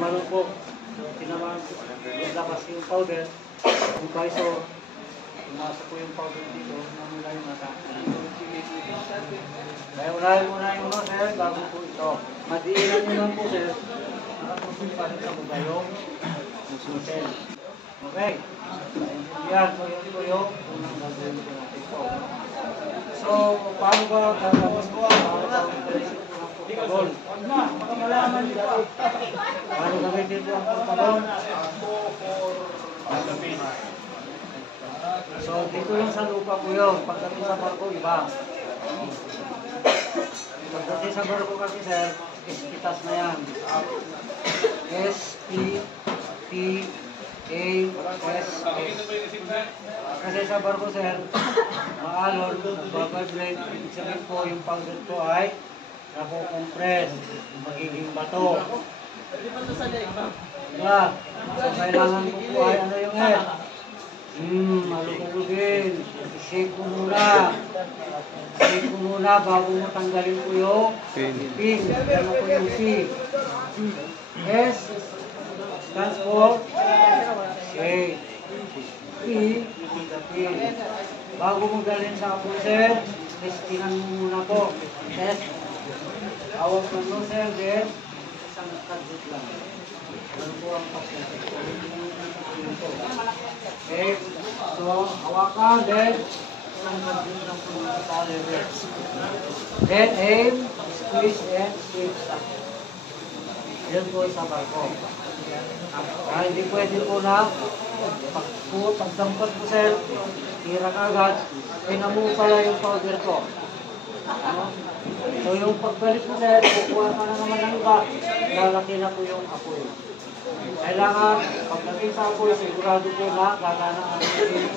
Malupok. So, tinamaan ko. Lakas yung powder. Yung kaiso, pumasok ko yung powder dito. Namula yung mata. Kaya unahin muna yung ano, sir, bago po ito. Madiinan nyo lang po, sir. Nakatusin pa rin sa bugayong mususin. Okay. Yan. So, yun po yung unang gagawin ko natin po. So, paano ba gagawin ko? Paano gamitin po ang portabon? So, dito yung sa lupa po yun. Pagdating sa barko, iba. Pagdating sa barko kasi, sir, ispitas na yan. S-P-P-A-S-S. Kasi sa barko, sir, maalon, nagbabibrate. Ibig sabihin po, yung powder ko ay nakukompress, magiging bato. Diba? So, kailangan ko po ay ano yung head? Malugin. I-shake ko muna. I-shake ko muna bago mo tanggalin ko yung pin. Yan po yung C. S stands for shake. P, pin. Bago mo galin sa apusin, testingan mo muna po. Test. Awag ng nozzle din, isang kadit lang. Ano po ang pasok? Okay, so hawakan din, isang kadit lang po ng level. Then aim, squeeze and squeeze. Yan po sa barko. Hindi pwede po na pagdampot po, sir, tira ka agad, pinamu pala yung powder ko. So yung pagbalik mo, sir, kukuha ka na naman ng iba, lalaki na po yung apoy. Kailangan, pagdating sa apoy, sigurado po na gagana ang apoy.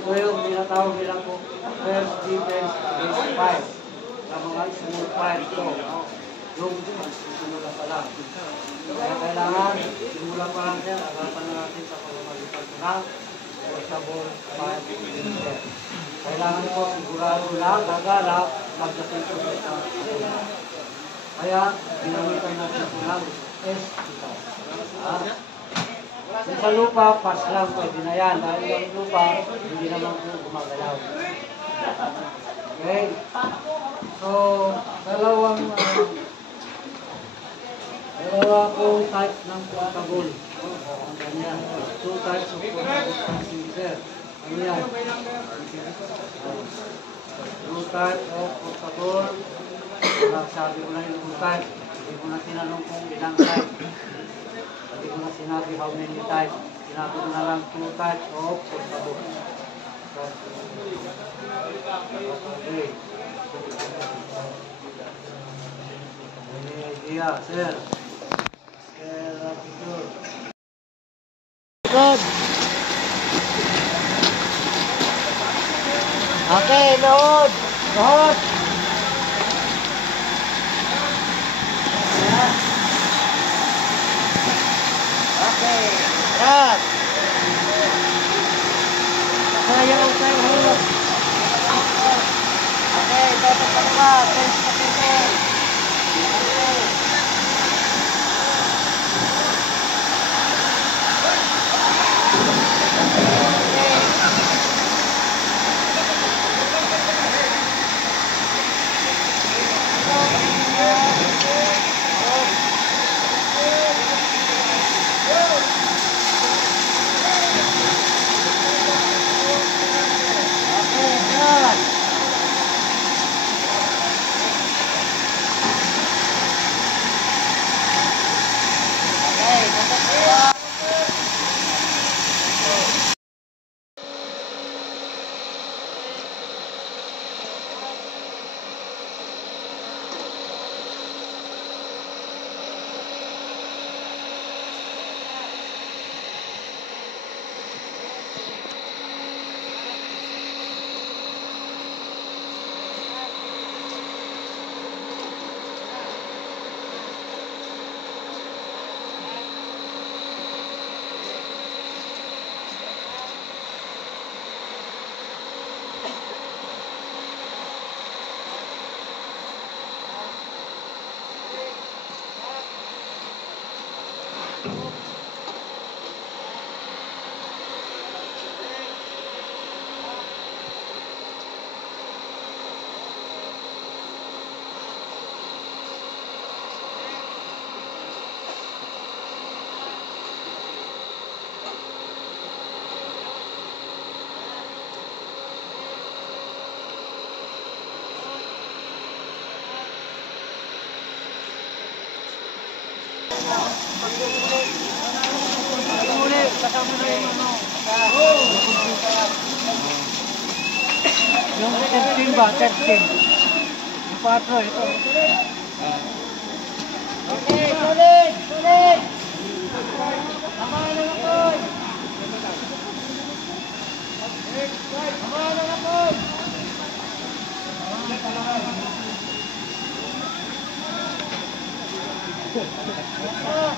Ito yung tinatawag nila po, first defense base 5. Sa mga small fire ito. Yung simula pa lang. Kaya kailangan, simula pa lang, sir, agapan na natin sa pamamagitan ng portable fire extinguisher. Kailangan po sigurado na gagala pagdating po sa isang apoy. Kaya, ginamitan natin po ng S-Pitas. Kung sa lupa, pass lang pwede na yan. Dahil yung lupa, hindi naman po gumagalaw. Okay? So, dalawa po type ng portable. Ganyan. Two types of portable extinguisher. Ano yan? Two types of portable. Sabi ko na yung two type. Hindi ko na tinanong kung ilang type. Hindi ko na sinabi how many type. Sinabi ko na lang two types of portable. Okay. Any idea, sir? Good. Okay, load. Load. Okay. Rat. Sayaw tayo. Okay, dapat pa. Thanks for people. Muli, kasama na yung ano. Yung 13 ba? 13. Yung 4, ito. Okay, sulit! Sulit! Tama na ako! Tama na ako! Okay.